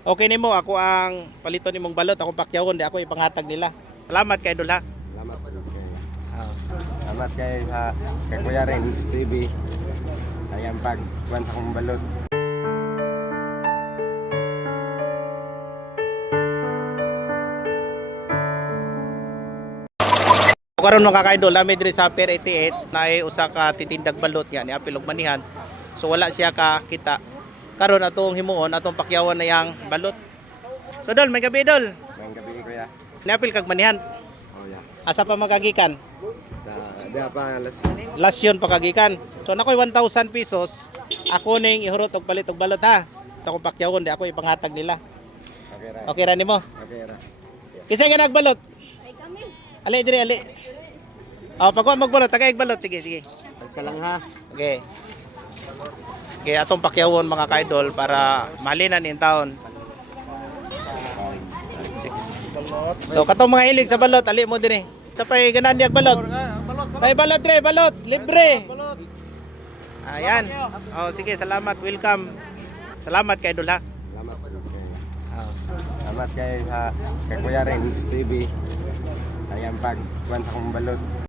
Okay nimo ako ang paliton nimong balot, ako pakyawon di ako ipanghatag nila. Salamat kay Idol ha. Salamat po kay. Ah. Salamat kay sa kay Kuya Renz TV. Ayan pagkuhan sa kong balot. Karon mga ka-idol, nami diri sa Pier 88 na ay usa ka titindag balot nga ni apil og manihan. So wala siya ka kita. Karon atong himuon atong pakyawan na yang balot. So Dol, may gabi Dol. Ngayong gabi Kuya. Ni apil kag manihan. Oh ya. Asa pa magagikan? Da pa alas. Lasyon pa kagikan. So nakoy 1,000 pesos. Ako ning ihurot og palit og balot ha. Ako pakyawon di ako ipanghatag nila. Okay ra. Okay ra nimo? Okay ra. Kisay ka nagbalot? Ay kami. Ali diri ali. Oh, pagkuha magbalot, tagay balot. Sige, sige. Isa lang ha. Okay. Okay, atong pakyawon mga ka-idol para malinan in taon. 6. So katong mga hilig sa balot, ali mo din eh. Sa pay ganan diag balot. Tay balot re, balot, libre. Ayan. Oh, sige, salamat, welcome. Salamat kay Idol ha. Salamat po kay. Oh. Salamat kay sa kay Kuya Renz TV. Ayan pagkuhan sa kong balot.